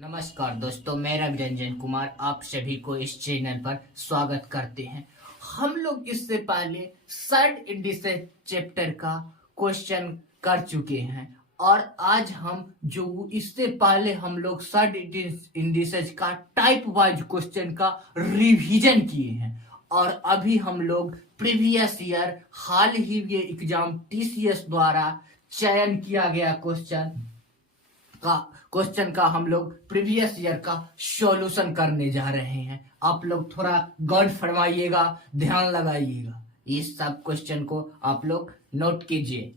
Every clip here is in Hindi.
नमस्कार दोस्तों, मैं रविरंजन कुमार आप सभी को इस चैनल पर स्वागत करते हैं। हम लोग इससे पहले सर्ड इंडिसेज चैप्टर का क्वेश्चन कर चुके हैं और आज हम जो इससे पहले हम लोग सर्ड इंडिसेज का टाइप वाइज क्वेश्चन का रिवीजन किए हैं और अभी हम लोग प्रीवियस ईयर हाल ही ये एग्जाम टीसीएस द्वारा चयन किया गया क्वेश्चन का हम लोग प्रीवियस ईयर का सॉल्यूशन करने जा रहे हैं। आप लोग थोड़ा गौर फरमाइएगा, ध्यान लगाइएगा, इस सब क्वेश्चन को आप लोग नोट कीजिए।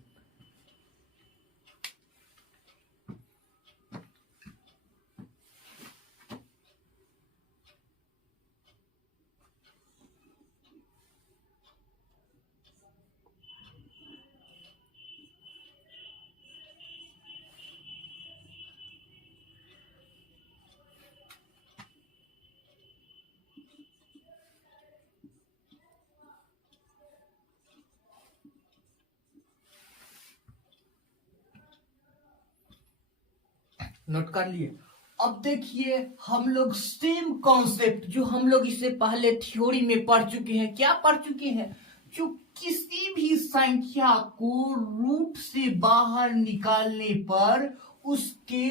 नोट कर लिए। अब देखिए, हम लोग सेम कॉन्सेप्ट जो हम लोग इससे पहले थ्योरी में पढ़ चुके हैं, क्या पढ़ चुके हैं, जो किसी भी संख्या को रूट से बाहर निकालने पर उसके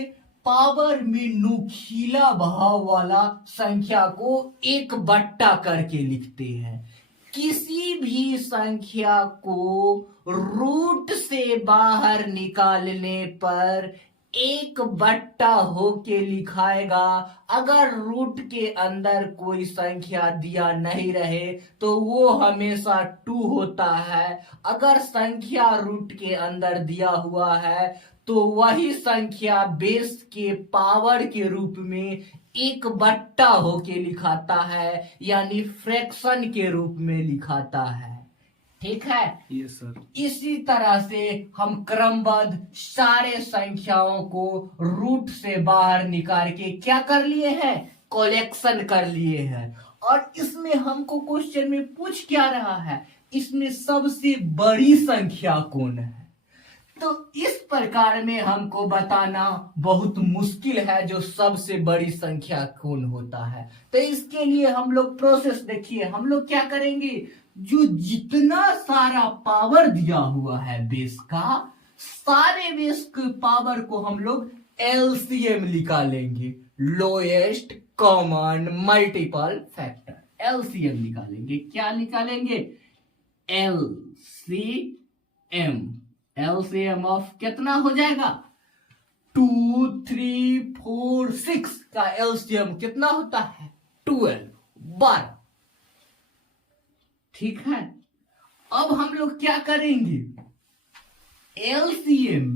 पावर में नुकीला भाव वाला संख्या को एक बट्टा करके लिखते हैं। किसी भी संख्या को रूट से बाहर निकालने पर एक बट्टा होके लिखाएगा। अगर रूट के अंदर कोई संख्या दिया नहीं रहे तो वो हमेशा 2 होता है। अगर संख्या रूट के अंदर दिया हुआ है तो वही संख्या बेस के पावर के रूप में एक बट्टा होके लिखाता है, यानी फ्रैक्शन के रूप में लिखाता है। ठीक है, यस सर। इसी तरह से हम क्रमबद्ध सारे संख्याओं को रूट से बाहर निकाल के क्या कर लिए हैं, कलेक्शन कर लिए हैं। और इसमें हमको क्वेश्चन में पूछ क्या रहा है, इसमें सबसे बड़ी संख्या कौन है। तो इस प्रकार में हमको बताना बहुत मुश्किल है जो सबसे बड़ी संख्या कौन होता है। तो इसके लिए हम लोग प्रोसेस देखिए, हम लोग क्या करेंगे, जो जितना सारा पावर दिया हुआ है बेस का, सारे बेस के पावर को हम लोग एलसीएम निकालेंगे, lowest common multiple factor, LCM निकालेंगे। क्या निकालेंगे, एलसीएम। एलसीएम ऑफ कितना हो जाएगा, 2, 3, 4, 6 का एलसीएम कितना होता है, 12, 12। ठीक है, अब हम लोग क्या करेंगे, एलसीएम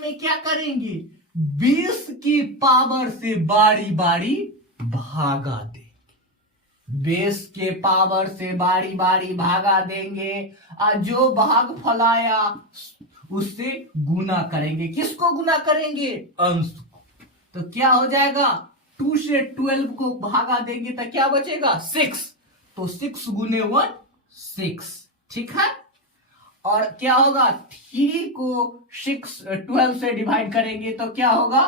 में क्या करेंगे, 20 की पावर से बारी बारी भागा देंगे। बेस के पावर से बारी बारी भागा देंगे और जो भाग फलाया उससे गुना करेंगे। किसको गुना करेंगे, अंश को। तो क्या हो जाएगा, 2 से 12 को भागा देंगे तो क्या बचेगा, 6। तो 6 गुने 1 6। ठीक है, और क्या होगा, 3 को 12 से डिवाइड करेंगे तो क्या होगा,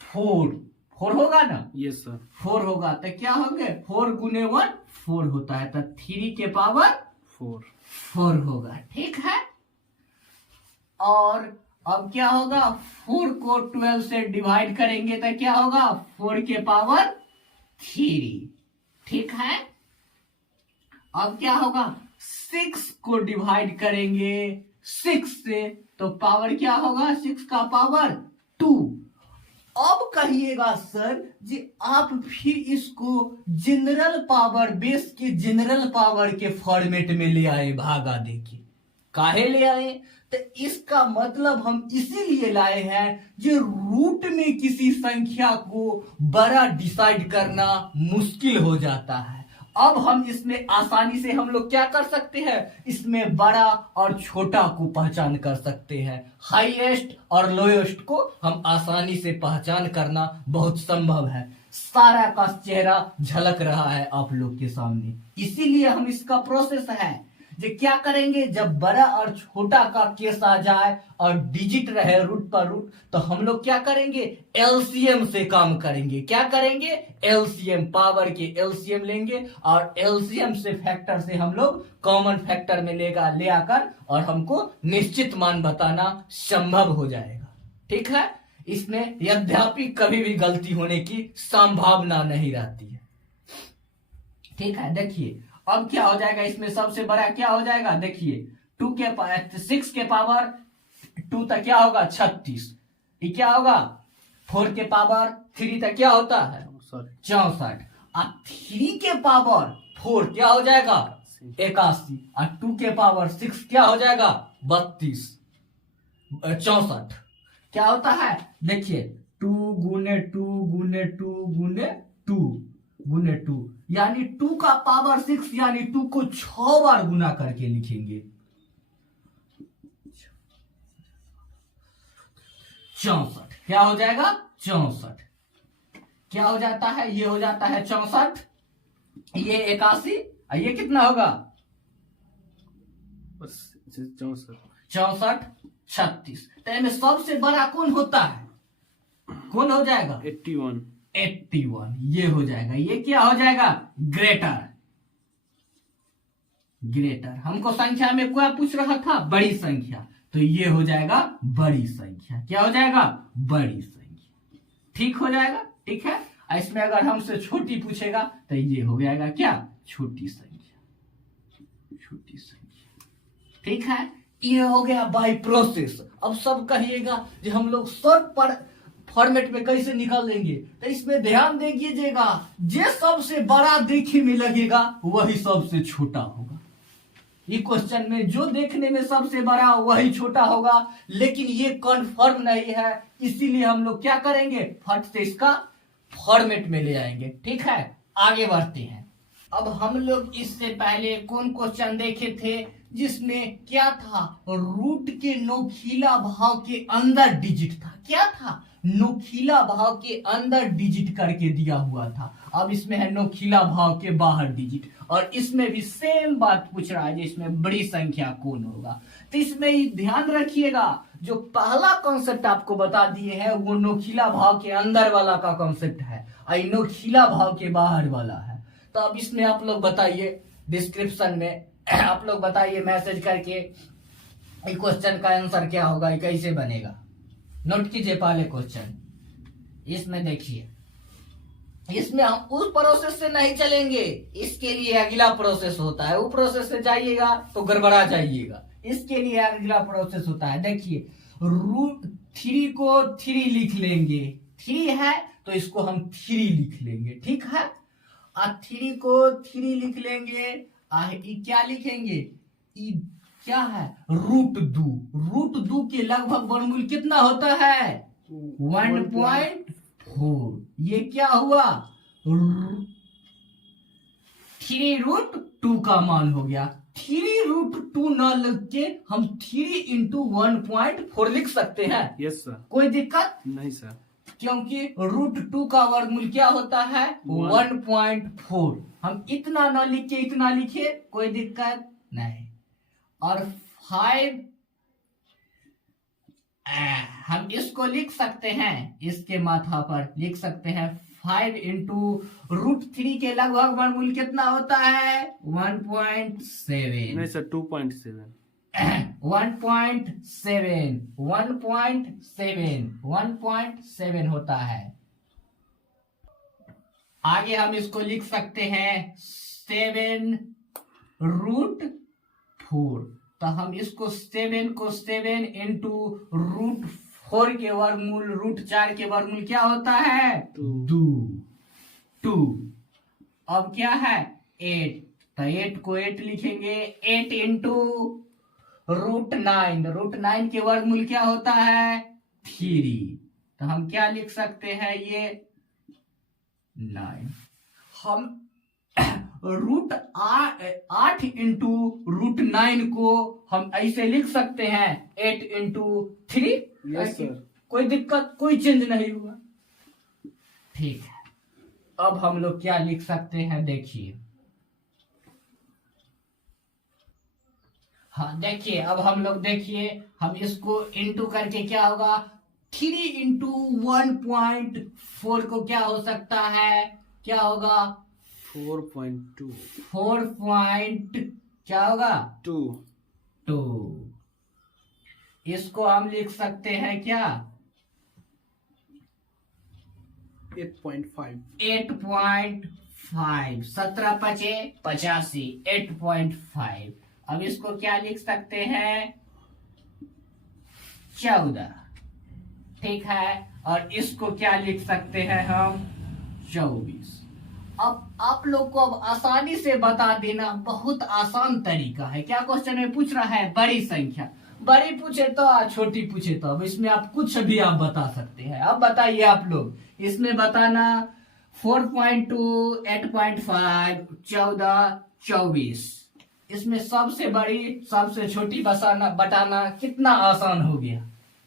4 होगा ना, यस सर। 4 होगा तो क्या होंगे, 4 गुने 1 4 होता है, तो 3 के पावर 4 होगा। ठीक है, और अब क्या होगा, 4 को 12 से डिवाइड करेंगे तो क्या होगा, 4 के पावर 3। ठीक है, अब क्या होगा, 6 को डिवाइड करेंगे 6 से तो पावर क्या होगा, 6 का पावर 2। अब कहिएगा सर जी, आप फिर इसको जनरल पावर, बेस के जनरल पावर के फॉर्मेट में ले आए, भागा देके। काहे ले आए, तो इसका मतलब हम इसीलिए लाए हैं जो रूट में किसी संख्या को बड़ा डिसाइड करना मुश्किल हो जाता है। अब हम इसमें आसानी से हम लोग क्या कर सकते हैं, इसमें बड़ा और छोटा को पहचान कर सकते हैं। हाईएस्ट और लोएस्ट को हम आसानी से पहचान करना बहुत संभव है। सारा का चेहरा झलक रहा है आप लोग के सामने, इसीलिए हम इसका प्रोसेस है जो क्या करेंगे, जब बड़ा और छोटा का केस आ जाए और डिजिट रहे रूट पर रूट, तो हम लोग क्या करेंगे, एलसीएम से काम करेंगे। क्या करेंगे, एलसीएम, पावर के एलसीएम लेंगे और एलसीएम से फैक्टर से हम लोग कॉमन फैक्टर में ले आकर और हमको निश्चित मान बताना संभव हो जाएगा। ठीक है, इसमें यद्यपि कभी भी गलती होने की संभावना नहीं रहती है। ठीक है, देखिए अब क्या हो जाएगा, इसमें सबसे बड़ा क्या हो जाएगा, देखिए 6 के पावर 2 तक क्या होगा 36, ये क्या होगा 4 के पावर 3 तक क्या होता है 64, और 3 के पावर 4 क्या हो जाएगा 81, और 2 के पावर 6 क्या हो जाएगा 32 64। क्या होता है, देखिए 2 गुने 2 गुने 2 गुने 2 गुने 2, यानी 2 का पावर 6, यानी 2 को 6 बार गुना करके लिखेंगे। 64 क्या हो जाएगा 64, क्या हो जाता है, ये हो जाता है 64, ये 81, ये कितना होगा 64 36। तो इनमें सबसे बड़ा कौन होता है, कौन हो जाएगा 81, ये हो जाएगा, ये क्या हो जाएगा ग्रेटर। हमको संख्या में क्या पूछ रहा था, बड़ी संख्या, तो ये हो जाएगा बड़ी संख्या। क्या हो जाएगा बड़ी संख्या। ठीक हो जाएगा, ठीक है। इसमें अगर हमसे छोटी पूछेगा तो ये हो जाएगा क्या छोटी संख्या, छोटी संख्या। ठीक है, ये हो गया बाय प्रोसेस। अब सब कहिएगा कि हम लोग शॉर्ट पर फॉर्मेट में कैसे निकाल लेंगे, तो इसमें ध्यान दीजिएगा, जो सबसे बड़ा देखने में लगेगा वही सबसे छोटा होगा। ये क्वेश्चन में जो देखने में सबसे बड़ा वही छोटा होगा, लेकिन ये कंफर्म नहीं है, इसीलिए हम लोग क्या करेंगे, फट से इसका फॉर्मेट में ले आएंगे। ठीक है, आगे बढ़ते हैं। अब हम लोग इससे पहले कौन क्वेश्चन देखे थे, जिसमें क्या था, रूट के नोखीला भाव के अंदर डिजिट था। क्या था, नोखीला भाव के अंदर डिजिट करके दिया हुआ था। अब इसमें है नोखीला भाव के बाहर डिजिट, और इसमें भी सेम बात पूछ रहा है, इसमें बड़ी संख्या कौन होगा। तो इसमें ही ध्यान रखिएगा, जो पहला कॉन्सेप्ट आपको बता दिए हैं वो नोखीला भाव के अंदर वाला का कॉन्सेप्ट है, और नोखीला भाव के बाहर वाला है। तो अब इसमें आप लोग बताइए, डिस्क्रिप्शन में आप लोग बताइए मैसेज करके, क्वेश्चन का आंसर क्या होगा, कैसे बनेगा। नोट कीजिए पहले क्वेश्चन। इसमें देखिए, इसमें हम उस प्रोसेस से नहीं चलेंगे, इसके लिए अगला प्रोसेस होता है। वो प्रोसेस से जाइएगा तो गड़बड़ा जाइएगा, इसके लिए अगला प्रोसेस होता है। देखिए, रूट 3 को 3 लिख लेंगे, 3 है तो इसको हम 3 लिख लेंगे। ठीक है, और 3 को 3 लिख लेंगे, क्या लिखेंगे, क्या है रूट 2 के लगभग वर्गमूल कितना होता है 1.4। ये क्या हुआ 3√2 का मान हो गया। 3√2 न लिख के हम 3 into 1.4 लिख सकते हैं। यस सर, कोई दिक्कत नहीं सर, क्योंकि √2 का वर्गमूल क्या होता है 1.4। हम इतना न लिख के इतना लिखे, कोई दिक्कत नहीं। और 5 हम इसको लिख सकते हैं, इसके माथा पर लिख सकते हैं 5 into √3 के लगभग वर्गमूल कितना होता है 1.7। नहीं सर 2.7। 1.7 होता है। आगे हम इसको लिख सकते हैं 7√4। तो हम इसको 7 को 7 into √4 के वर्गमूल, √4 के वर्गमूल क्या होता है 2। अब क्या है 8, तो 8 को 8 लिखेंगे, 8 into √9, √9 के वर्गमूल क्या होता है 3। तो हम क्या लिख सकते हैं ये 9। हम √8 into √9 को हम ऐसे लिख सकते हैं 8 into 3। यस सर, कोई दिक्कत, कोई चेंज नहीं हुआ। ठीक है, अब हम लोग क्या लिख सकते हैं, देखिए हाँ देखिए, अब हम लोग देखिए, हम इसको इंटू करके क्या होगा, 3 इंटू 1.4 को क्या हो सकता है, क्या होगा 4.2 4 पॉइंट क्या होगा 2। इसको हम लिख सकते हैं क्या 8.5 8.5, 17 पचे 85, 8.5। अब इसको क्या लिख सकते हैं 14, ठीक है। और इसको क्या लिख सकते हैं हम 24। अब आप लोग को अब आसानी से बता देना, बहुत आसान तरीका है। क्या क्वेश्चन में पूछ रहा है, बड़ी संख्या, बड़ी पूछे तो छोटी पूछे तो, अब इसमें आप कुछ भी आप बता सकते हैं। अब बताइए आप लोग इसमें बताना 4.2, 8.5, 14, 24, इसमें सबसे बड़ी सबसे छोटी बताना कितना आसान हो गया,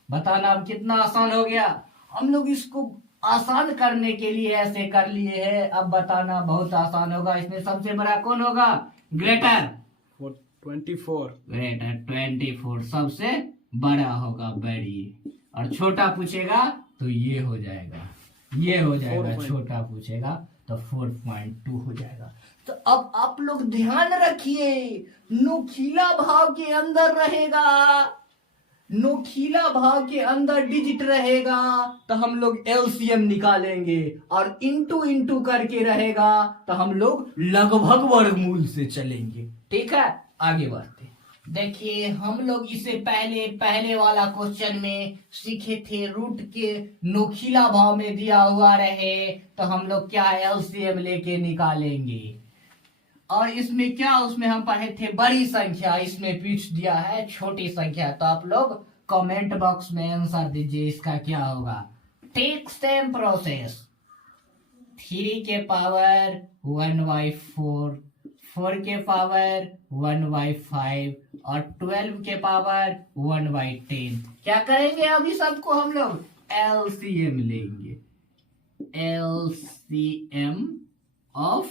बताना अब कितना आसान हो गया। हम लोग इसको आसान करने के लिए ऐसे कर लिए हैं, अब बताना बहुत आसान होगा। इसमें सबसे बड़ा कौन होगा, ग्रेटर 24 ग्रेटर 24 सबसे बड़ा होगा, बड़ी। और छोटा पूछेगा तो ये हो जाएगा, ये हो जाएगा, छोटा पूछेगा तो 4.2 हो जाएगा। तो अब आप लोग ध्यान रखिए, नुकीला भाव के अंदर रहेगा, नोखीला भाव के अंदर डिजिट रहेगा तो हम लोग एलसीएम निकालेंगे, और इंटू इंटू करके रहेगा तो हम लोग लगभग वर्गमूल से चलेंगे, ठीक है। आगे बढ़ते, देखिए हम लोग इसे पहले वाला क्वेश्चन में सीखे थे, रूट के नोखीला भाव में दिया हुआ रहे तो हम लोग क्या एलसीएम लेके निकालेंगे। और इसमें क्या, उसमें हम पढ़े थे बड़ी संख्या, इसमें पूछ दिया है छोटी संख्या। तो आप लोग कमेंट बॉक्स में आंसर दीजिए इसका क्या होगा। टेक सेम प्रोसेस, 3 के पावर 1/4, 4 के पावर 1/5 और 12 के पावर 1/10। क्या करेंगे अभी सबको हम लोग एलसीएम लेंगे, एलसीएम ऑफ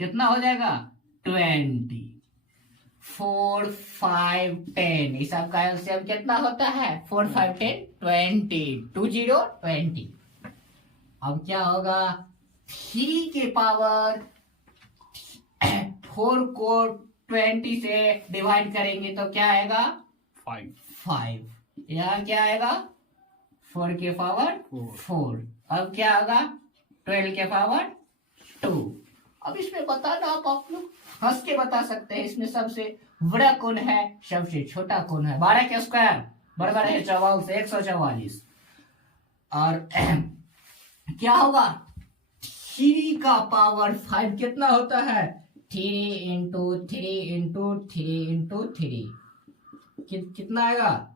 कितना हो जाएगा 20, 4, 5, 10, इस सबका एलसीएम कितना होता है 4, 5, 10, 20, 20, 20। अब क्या होगा 3 के पावर 4 को 20 से डिवाइड करेंगे तो क्या आएगा 5। यहाँ क्या आएगा 4 के पावर 4। अब क्या होगा 12 के पावर 2। अब इसमें बताना आप लोग हंस के बता सकते हैं, इसमें सबसे बड़ा कौन है सबसे छोटा कौन है। 12 के स्क्वायर बराबर है 144। और क्या होगा 3 का पावर 5 कितना होता है 3 इंटू 3 इंटू 3 इंटू 3, कितना आएगा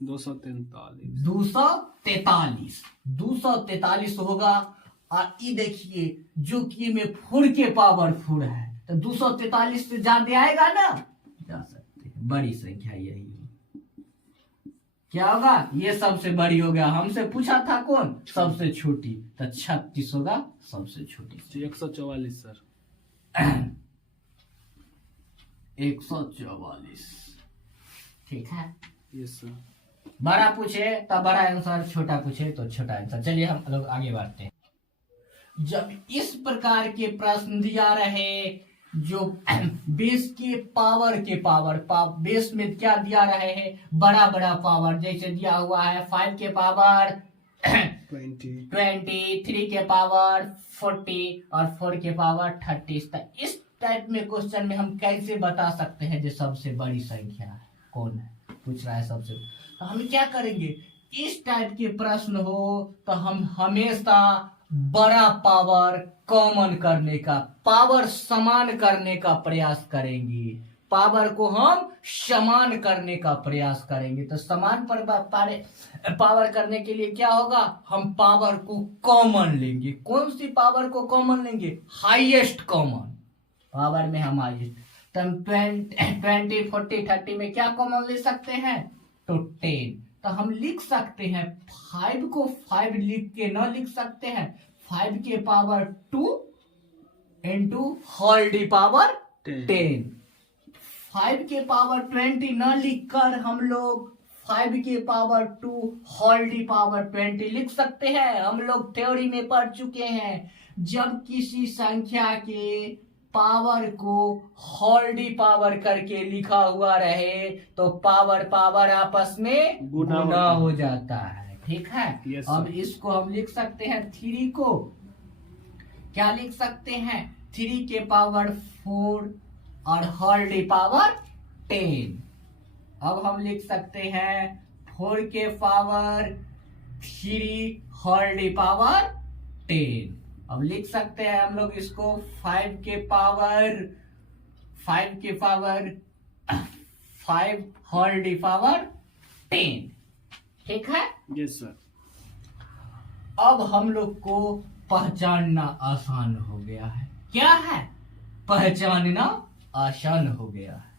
243 होगा। और ये देखिए जो कि में 4 के पावर 4 है तो 243 से ज्यादा आएगा ना, जा सकते हैं, बड़ी संख्या यही है। क्या होगा ये सबसे बड़ी हो गया, हमसे पूछा था कौन सबसे छोटी, तो 36 होगा सबसे छोटी। 144 सर 144, ठीक है। Yes sir. बड़ा पूछे तो बड़ा आंसर, छोटा पूछे तो छोटा आंसर। चलिए हम लोग आगे बढ़ते हैं। जब इस प्रकार के प्रश्न दिया रहे जो बेस के पावर बेस में क्या दिया रहे हैं बड़ा बड़ा पावर, जैसे दिया हुआ है 5 के पावर 20, 3 के पावर 40 और 4 के पावर 30। इस टाइप में क्वेश्चन में हम कैसे बता सकते हैं जो सबसे बड़ी संख्या है कौन है, पूछ रहा है सबसे। तो हम क्या करेंगे, इस टाइप के प्रश्न हो तो हम हमेशा बड़ा पावर कॉमन करने का, पावर समान करने का प्रयास करेंगे, पावर को हम समान करने का प्रयास करेंगे। तो समान पावर करने के लिए क्या होगा, हम पावर को कॉमन लेंगे। कौन सी पावर को कॉमन लेंगे, हाईएस्ट कॉमन पावर में हम हाईएस्ट। तो हम 20, 40, 30 में क्या कॉमन ले सकते हैं, तो 10। तो हम लिख सकते हैं 5 को 5 लिख के न लिख सकते हैं 5 के power 2 into whole D power 10। 10। 5 के पावर 20 न लिखकर हम लोग 5 के पावर 2 होल डी पावर 20 लिख सकते हैं। हम लोग थ्योरी में पढ़ चुके हैं, जब किसी संख्या के पावर को होल डी पावर करके लिखा हुआ रहे तो पावर पावर आपस में गुना हो जाता है। ठीक है। Yes, अब sir. इसको हम लिख सकते हैं 3 को क्या लिख सकते हैं, 3 के पावर 4 और होल डी पावर 10। अब हम लिख सकते हैं 4 के पावर 3 होल डी पावर 10। अब लिख सकते हैं हम लोग इसको 5 के पावर 5 होल डी पावर 10। ठीक है। Yes sir. अब हम लोग को पहचानना आसान हो गया है। क्या है? पहचानना आसान हो गया है।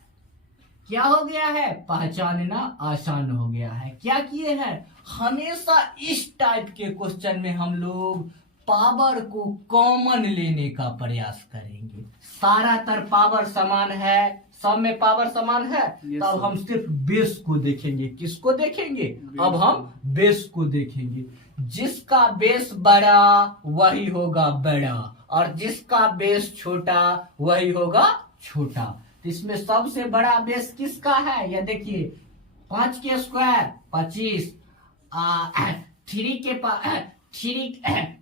क्या हो गया है? पहचानना आसान हो गया है। क्या किए हैं? हमेशा इस टाइप के क्वेश्चन में हम लोग पावर को कॉमन लेने का प्रयास करेंगे। सारातर पावर समान है, सब में पावर समान है। Yes, तब sir. हम सिर्फ बेस को देखेंगे। किसको देखेंगे? अब हम बेस को देखेंगे। जिसका बेस बड़ा वही होगा बड़ा, और जिसका बेस छोटा वही होगा छोटा। तो इसमें सबसे बड़ा बेस किसका है? यह देखिए, 5 के स्क्वायर 25,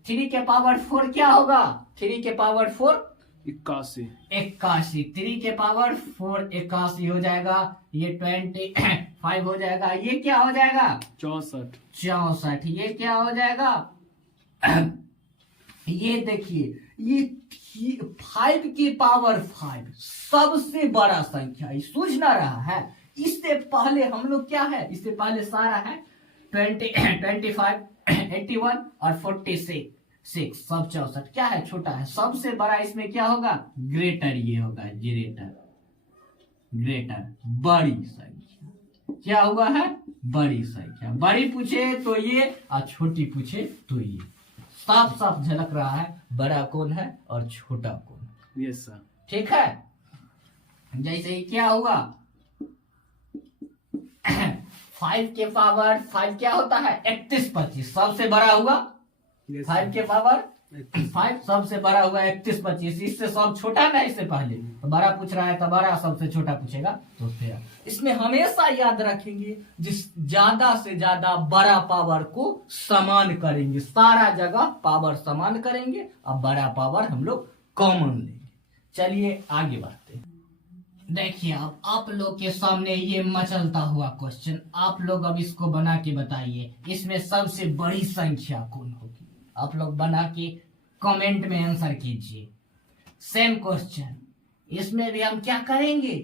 3 के पावर 4 क्या होगा? 3 के पावर 4 81। 81। 3 के पावर 4 81 हो जाएगा। ये 25 हो जाएगा। ये क्या हो जाएगा? 64। 64। ये क्या हो जाएगा? ये देखिए, ये 5 की पावर 5 सबसे बड़ा संख्या, ये सूझ ना रहा है। इससे पहले हम लोग क्या है, इससे पहले सारा है 25, 81 और 46 सब 64। क्या है? छोटा है। सबसे बड़ा इसमें क्या होगा? ग्रेटर। ये होगा ग्रेटर, बड़ी संख्या। क्या हुआ है? बड़ी संख्या। बड़ी पूछे तो ये और छोटी पूछे तो ये। साफ साफ झलक रहा है बड़ा कौन है और छोटा कौन है। Yes sir. ठीक है। जैसे ही क्या हुआ 5 के पावर 5 क्या होता है? 31, 25 सबसे बड़ा हुआ। 5 के पावर 5 सबसे बड़ा हुआ 31, 25। इससे सब छोटा ना, इससे पहले तो बड़ा पूछ रहा है तो बड़ा, सबसे छोटा पूछेगा तो तेरा। इसमें हमेशा याद रखेंगे, जिस ज्यादा से ज्यादा बड़ा पावर को समान करेंगे। सारा जगह पावर समान करेंगे और बड़ा पावर हम लोग कॉमन लेंगे। चलिए आगे बढ़ते हैं। देखिए, अब आप लोग के सामने ये मचलता हुआ क्वेश्चन, आप लोग अब इसको बना के बताइए, इसमें सबसे बड़ी संख्या कौन होगी? आप लोग बना के कमेंट में आंसर कीजिए। सेम क्वेश्चन, इसमें भी हम क्या करेंगे?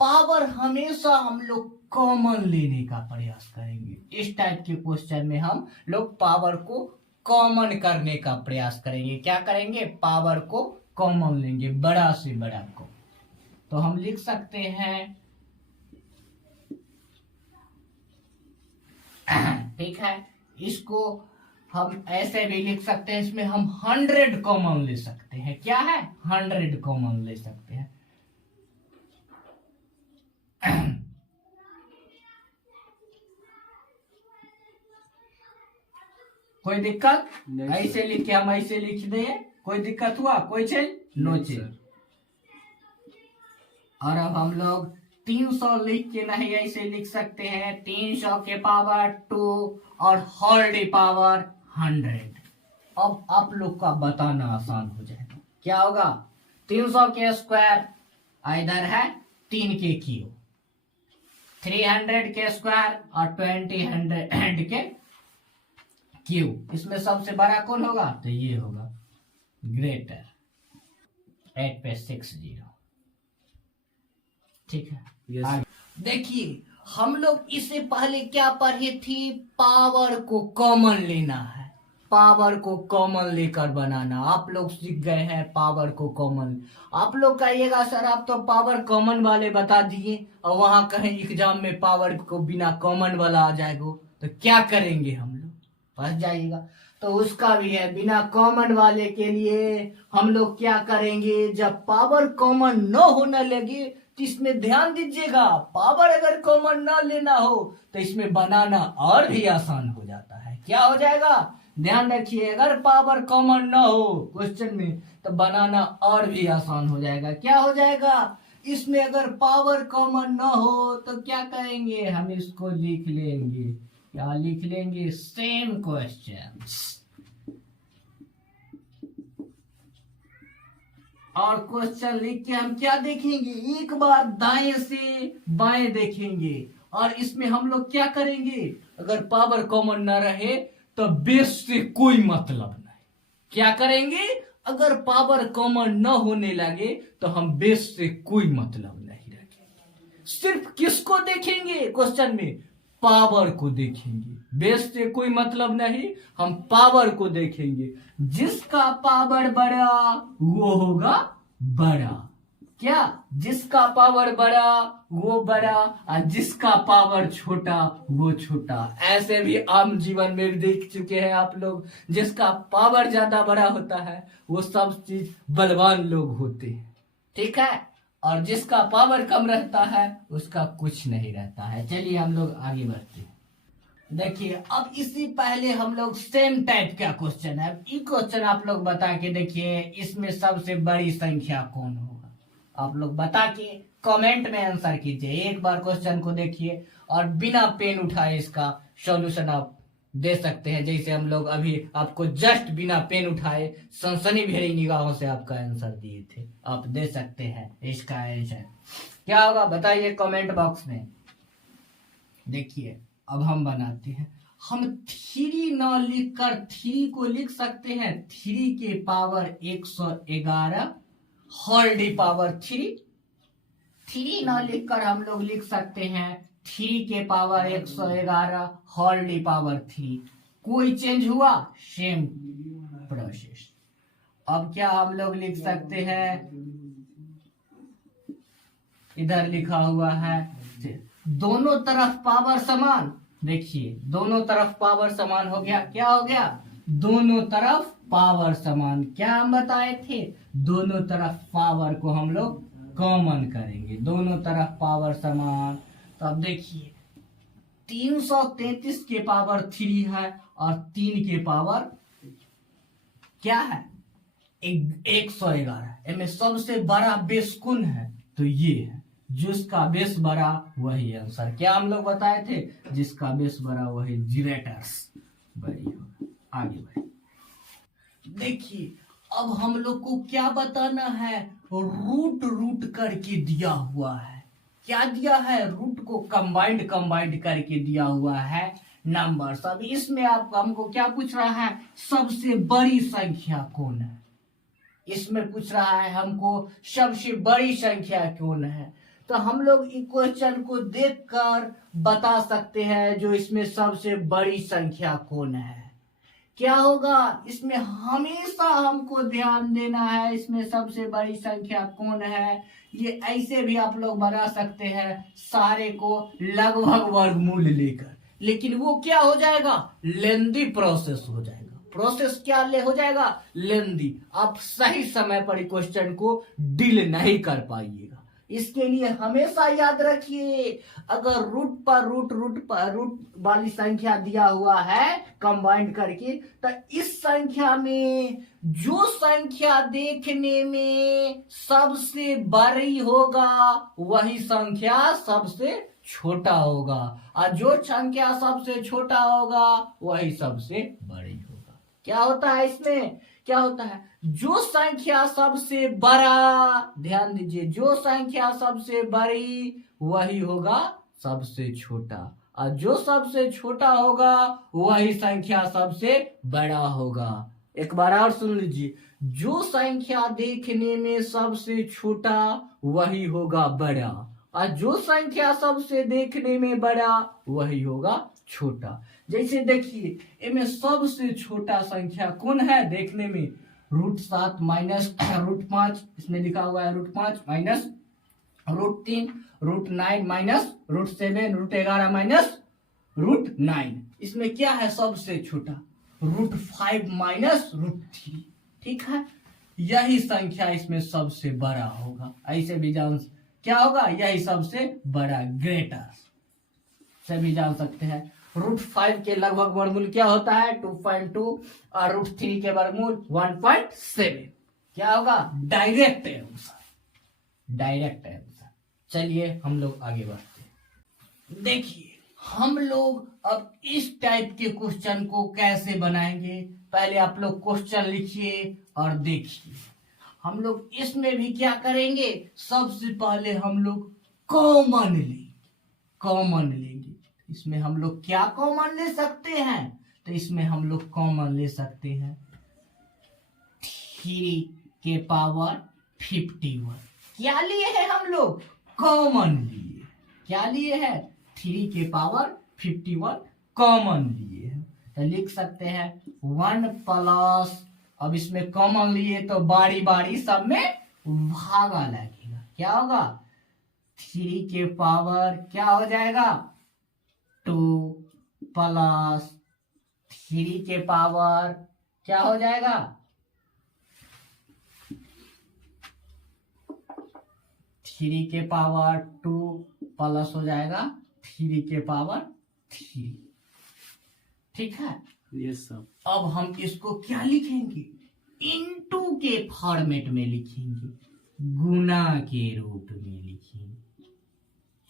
पावर हमेशा हम लोग कॉमन लेने का प्रयास करेंगे। इस टाइप के क्वेश्चन में हम लोग पावर को कॉमन करने का प्रयास करेंगे। क्या करेंगे? पावर को कॉमन लेंगे, बड़ा से बड़ा को। तो हम लिख सकते हैं, ठीक है, इसको हम ऐसे भी लिख सकते हैं। इसमें हम 100 कॉमन ले सकते हैं। क्या है? 100 कॉमन ले सकते हैं। कोई दिक्कत? नहीं ऐसे लिख के हम ऐसे लिख दे, कोई दिक्कत हुआ? कोई चीज? नो चीज। और अब हम लोग 300 लिख के नहीं ऐसे लिख सकते हैं, 300 के पावर 2 और होल डी पावर 100। अब आप लोग का बताना आसान हो जाएगा। क्या होगा? 300 के स्क्वायर इधर है 3 के क्यूब, 300 के स्क्वायर और 20 के क्यूब। इसमें सबसे बड़ा कौन होगा? तो ये होगा ग्रेटर। 8 पे 60। ठीक है। yes. देखिए, हम लोग इससे पहले क्या पढ़े थे? पावर को कॉमन लेना है, पावर को कॉमन लेकर बनाना। आप लोग सीख गए हैं पावर को कॉमन। आप लोग कहिएगा सर आप तो पावर कॉमन वाले बता दिए, और वहां कहीं एग्जाम में पावर को बिना कॉमन वाला आ जाएगा तो क्या करेंगे हम लोग? फंस जाइएगा। तो उसका भी है। बिना कॉमन वाले के लिए हम लोग क्या करेंगे, जब पावर कॉमन न होने लगे तो इसमें ध्यान दीजिएगा, पावर अगर कॉमन न लेना हो तो इसमें बनाना और भी आसान हो जाता है। क्या हो जाएगा, ध्यान रखिए, अगर पावर कॉमन न हो क्वेश्चन में तो बनाना और भी आसान हो जाएगा। क्या हो जाएगा, इसमें अगर पावर कॉमन न हो तो क्या करेंगे, हम इसको लिख लेंगे। क्या लिख लेंगे, सेम क्वेश्चन। और क्वेश्चन लिख के हम क्या देखेंगे, एक बार दाएं से बाएं देखेंगे और इसमें हम लोग क्या करेंगे, अगर पावर कॉमन ना रहे तो बेस से कोई मतलब नहीं। क्या करेंगे, अगर पावर कॉमन न होने लगे तो हम बेस से कोई मतलब नहीं रखेंगे। सिर्फ किसको देखेंगे क्वेश्चन में, पावर को देखेंगे। बेस से कोई मतलब नहीं, हम पावर को देखेंगे। जिसका पावर बड़ा वो होगा बड़ा। क्या, जिसका पावर बड़ा वो बड़ा और जिसका पावर छोटा वो छोटा। ऐसे भी आम जीवन में भी देख चुके हैं आप लोग, जिसका पावर ज्यादा बड़ा होता है वो सब चीज बलवान लोग होते हैं, ठीक है, और जिसका पावर कम रहता है उसका कुछ नहीं रहता है। चलिए हम लोग आगे बढ़ते हैं। देखिए अब इसी पहले हम लोग सेम टाइप का क्वेश्चन है। ये क्वेश्चन आप लोग बता के देखिए, इसमें सबसे बड़ी संख्या कौन होगा। आप लोग बता के कमेंट में आंसर कीजिए। एक बार क्वेश्चन को देखिए और बिना पेन उठाए इसका सॉल्यूशन आप दे सकते हैं। जैसे हम लोग अभी आपको जस्ट बिना पेन उठाए सनसनी भरी निगाहों से आपका आंसर दिए थे, आप दे सकते हैं इसका आंसर। क्या होगा बताइए कमेंट बॉक्स में। देखिए अब हम बनाते हैं। हम 3 न लिख कर 3 को लिख सकते हैं 3 के पावर 111 होल डी पावर 3। 3 न लिख कर हम लोग लिख सकते हैं 3 के पावर 111 होल डी पावर 3। कोई चेंज हुआ, सेम प्रोसेस। अब क्या हम लोग लिख सकते हैं, इधर लिखा हुआ है दोनों तरफ पावर समान। देखिए दोनों तरफ पावर समान हो गया। क्या हो गया, दोनों तरफ पावर समान। क्या हम बताए थे, दोनों तरफ पावर को हम लोग कॉमन करेंगे, दोनों तरफ पावर समान। तो अब देखिए 333 के पावर 3 है और 3 के पावर क्या है 111। इनमें सबसे बड़ा बेस कौन है, तो ये है। जिसका बेस बड़ा वही आंसर। क्या हम लोग बताए थे, जिसका बेस बड़ा वही जीरेटर्स बड़ी होगा। आगे बढ़े। देखिए अब हम लोग को क्या बताना है, रूट करके दिया हुआ है। क्या दिया है, रूट को कंबाइंड करके दिया हुआ है नंबर। सब इसमें आप हमको क्या पूछ रहा है, सबसे बड़ी संख्या कौन है। इसमें पूछ रहा है हमको सबसे बड़ी संख्या कौन है। तो हम लोग इस क्वेश्चन को देखकर बता सकते हैं जो इसमें सबसे बड़ी संख्या कौन है। क्या होगा, इसमें हमेशा हमको ध्यान देना है इसमें सबसे बड़ी संख्या कौन है। ये ऐसे भी आप लोग बना सकते हैं सारे को लगभग वर्गमूल लेकर, लेकिन वो क्या हो जाएगा, लेंदी प्रोसेस हो जाएगा। प्रोसेस क्या हो जाएगा, लेंदी। आप सही समय पर क्वेश्चन को डील नहीं कर पाइएगा। इसके लिए हमेशा याद रखिए, अगर रूट वाली संख्या दिया हुआ है कंबाइंड करके, तो इस संख्या में जो संख्या देखने में सबसे बड़ी होगा वही संख्या सबसे छोटा होगा, और जो संख्या सबसे छोटा होगा वही सबसे बड़ी होगा। क्या होता है इसमें, क्या होता है, जो संख्या सबसे बड़ा, ध्यान दीजिए, जो संख्या सबसे बड़ी वही होगा सबसे छोटा, और जो सबसे छोटा होगा वही संख्या सबसे बड़ा होगा। एक बार और सुन लीजिए, जो संख्या देखने में सबसे छोटा वही होगा बड़ा, और जो संख्या सबसे देखने में बड़ा वही होगा छोटा। जैसे देखिए इनमें सबसे छोटा संख्या कौन है देखने में, √7 माइनस √5, इसमें लिखा हुआ है √5 माइनस √3, √9 माइनस √7, √11 माइनस √9। इसमें क्या है सबसे छोटा, √5 माइनस √3। ठीक है, यही संख्या इसमें सबसे बड़ा होगा। ऐसे भी जान क्या होगा, यही सबसे बड़ा, ग्रेटर से भी जान सकते हैं। √5 के लगभग वर्गमूल क्या होता है, 2.2, और √3 के वर्गमूल 1.7। क्या होगा, डायरेक्ट आंसर, डायरेक्ट आंसर। चलिए हम लोग आगे बढ़ते हैं। देखिए हम लोग अब इस टाइप के क्वेश्चन को कैसे बनाएंगे, पहले आप लोग क्वेश्चन लिखिए और देखिए। हम लोग इसमें भी क्या करेंगे, सबसे पहले हम लोग कॉमन लेंगे। इसमें हम लोग क्या कॉमन ले सकते हैं, तो इसमें हम लोग कॉमन ले सकते हैं 3 के पावर 51। क्या लिए है हम लोग, कॉमन लिए। क्या लिए है, 3 के पावर 51 कॉमन लिए है। तो लिख सकते हैं 1 प्लस, अब इसमें कॉमन लिए तो बारी बारी सब में भागा लगेगा। क्या होगा, 3 के पावर क्या हो जाएगा 2 प्लस 3 के पावर क्या हो जाएगा 3 के पावर 2 प्लस हो जाएगा 3 के पावर 3। ठीक है, यस सर। अब हम इसको क्या लिखेंगे, इनटू के फॉर्मेट में लिखेंगे, गुना के रूप में लिखेंगे।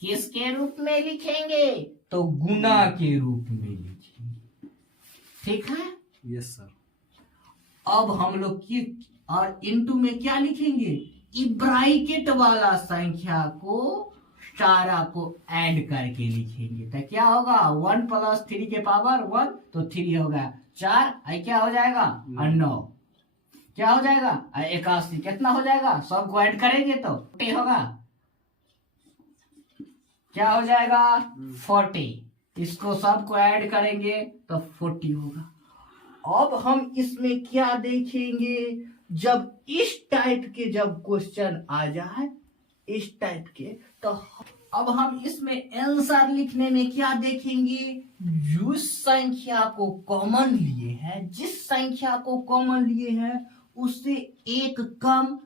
किसके रूप में लिखेंगे, तो गुना के रूप में लिखेंगे। ठीक है, यस सर। अब हम लोग की और इनटू में क्या लिखेंगे, ब्रैकेट वाला संख्या को सारा को ऐड करके लिखेंगे। तो क्या होगा, 1 प्लस 3 के पावर 1, तो 3 होगा 4, आई क्या हो जाएगा 9, क्या हो जाएगा 81, कितना हो जाएगा, सबको ऐड करेंगे तो 40 होगा। क्या हो जाएगा 40, इसको सबको ऐड करेंगे तो 40 होगा। अब हम इसमें क्या देखेंगे, जब इस टाइप के जब क्वेश्चन आ जाए इस टाइप के, तो अब हम इसमें आंसर लिखने में क्या देखेंगे, जिस संख्या को कॉमन लिए हैं, जिस संख्या को कॉमन लिए हैं उससे एक कम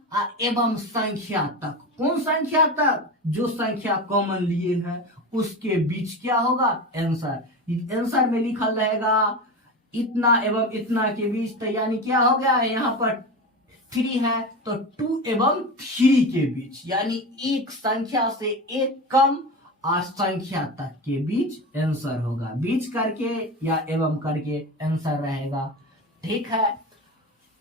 एवं संख्या तक, कौन संख्या तक, जो संख्या कॉमन लिए हैं उसके बीच क्या होगा आंसर। आंसर में लिखल रहेगा इतना एवं इतना के बीच, तो यानी क्या हो गया, यहाँ पर 3 है तो 2 एवं 3 के बीच, यानी एक संख्या से एक कम और संख्या तक के बीच आंसर होगा। बीच करके या एवं करके आंसर रहेगा। ठीक है,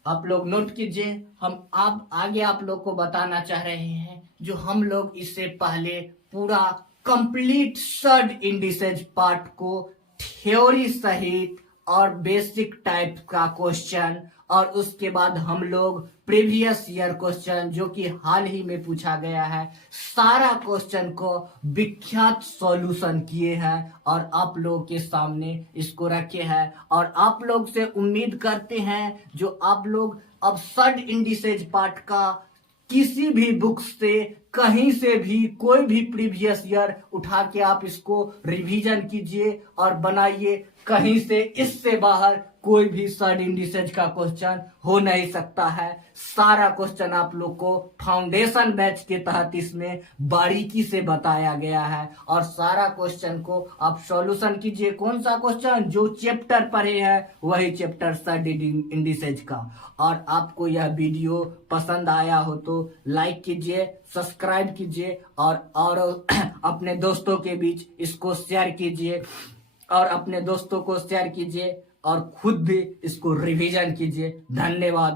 आप लोग नोट कीजिए। हम अब आगे आप लोग को बताना चाह रहे हैं, जो हम लोग इससे पहले पूरा कंप्लीट सर्ड इंडिसेज पार्ट को थ्योरी सहित और बेसिक टाइप का क्वेश्चन, और उसके बाद हम लोग प्रीवियस ईयर क्वेश्चन जो कि हाल ही में पूछा गया है, सारा क्वेश्चन को विख्यात सॉल्यूशन किए हैं और आप लोगों के सामने इसको रखे हैं। और आप लोग से उम्मीद करते हैं जो आप लोग अब सर्ड इंडिसेज पार्ट का किसी भी बुक से कहीं से भी कोई भी प्रीवियस ईयर उठा के आप इसको रिवीजन कीजिए और बनाइए। कहीं से इससे बाहर कोई भी सर्ड इंडिसेज का क्वेश्चन हो नहीं सकता है। सारा क्वेश्चन आप लोग को फाउंडेशन बैच के तहत इसमें बारीकी से बताया गया है और सारा क्वेश्चन को आप सॉल्यूशन कीजिए। कौन सा क्वेश्चन, जो चैप्टर पढ़े हैं वही चैप्टर सर्ड इंडिसेज का। और आपको यह वीडियो पसंद आया हो तो लाइक कीजिए, सब्सक्राइब कीजिए और अपने दोस्तों के बीच इसको शेयर कीजिए और अपने दोस्तों को शेयर कीजिए और खुद भी इसको रिवीजन कीजिए। धन्यवाद।